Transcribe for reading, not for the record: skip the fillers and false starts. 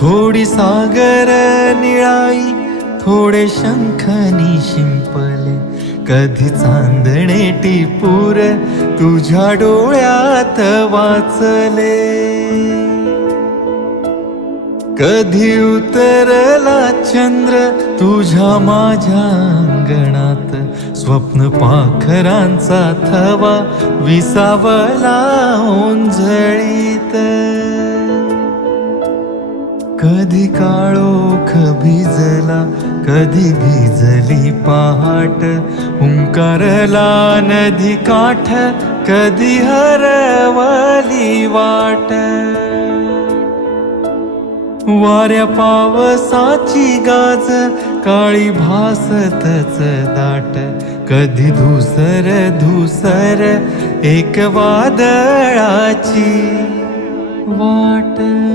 थोडी सागर निळाई, थोडे शंखनी शिंपले, कधी चांदणे टिपूर तुझ्या डोळ्यात वाचले. कधी उतरला चंद्र तुझ्या माझ्या अंगणात, स्वप्न पाखरांचा थवा विसावला ओंजळीत. कधी काळोख भिजला, कधी भिजली पहाट, हुंकारला नदी काठ, कधी हरवली वाट. वाऱ्या पावसाची गाज काळी भासतच दाट, कधी धुसर धुसर एक वादळाची वाट.